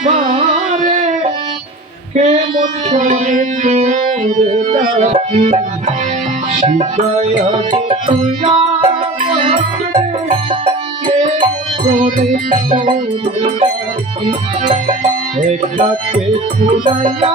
আমারে কেমন করে তোরে ডাকি? শিকায়া তুই করে তোরে ডাকি? একটাকে ফুলাইয়া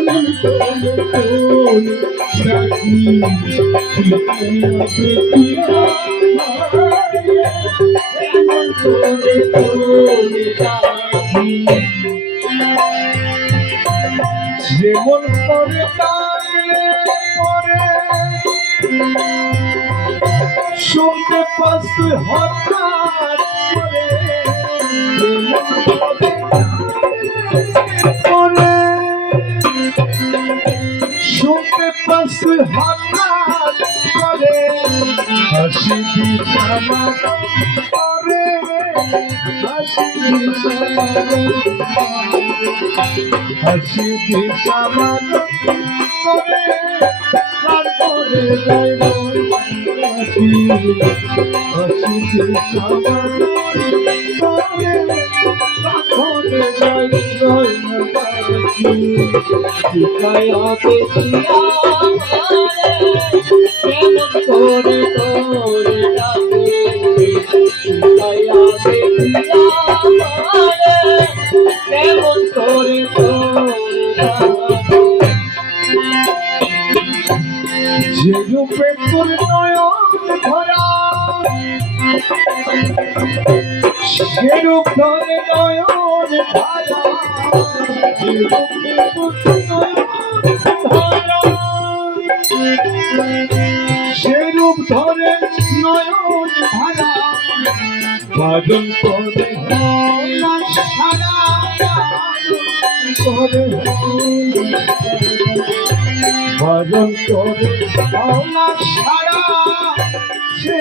যেমন করে শুনতে পাস হঠাৎ করে হঠাৎ করে হাসি দিশামা করে হাসি দিশামা হাসি দিশামা করে যায় হাসি দিশামা করে প্রাণ করে যায় শিকায়াতে কেমন করে তোরে যে রূপে তোর নয়ন ভরা সেরূপ ধরে নয়ন ধারা যে রূপে তোর নয়ন ধারা সেরূপ ধরে নয়ন ধারা। বাদন করে সারা করে ভজন করে হলা সারা সে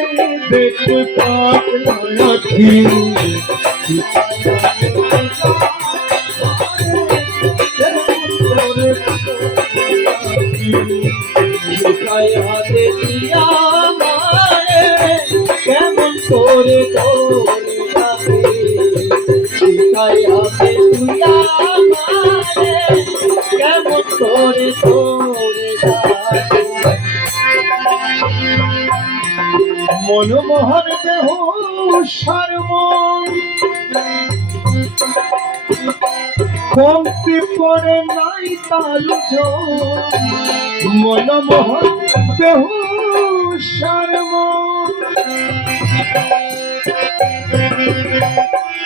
করে শিখাই দিয়া মারে কেমন করে তোরে মনমোহন দেহ সর্ব কমতি পরে নাই তালু মনমোহন দেহ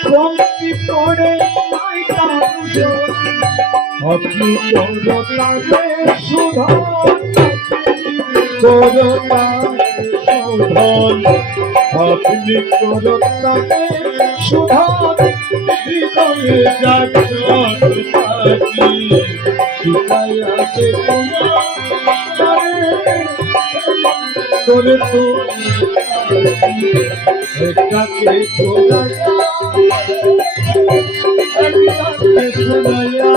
সর্ব কমতি পরে নাই তালু আপনি করতাবে সুধা করতাবে শোধন আপনি করতাবে শোধন হৃদয়ে জাগ্রত থাকি শিকায়াতে করে তো একটাকে খোদায়া একটাকে খোদায়া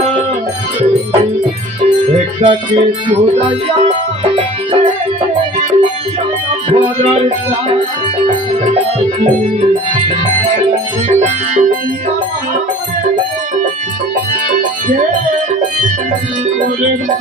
একটাকে খোদায়া ভরার কে করে তো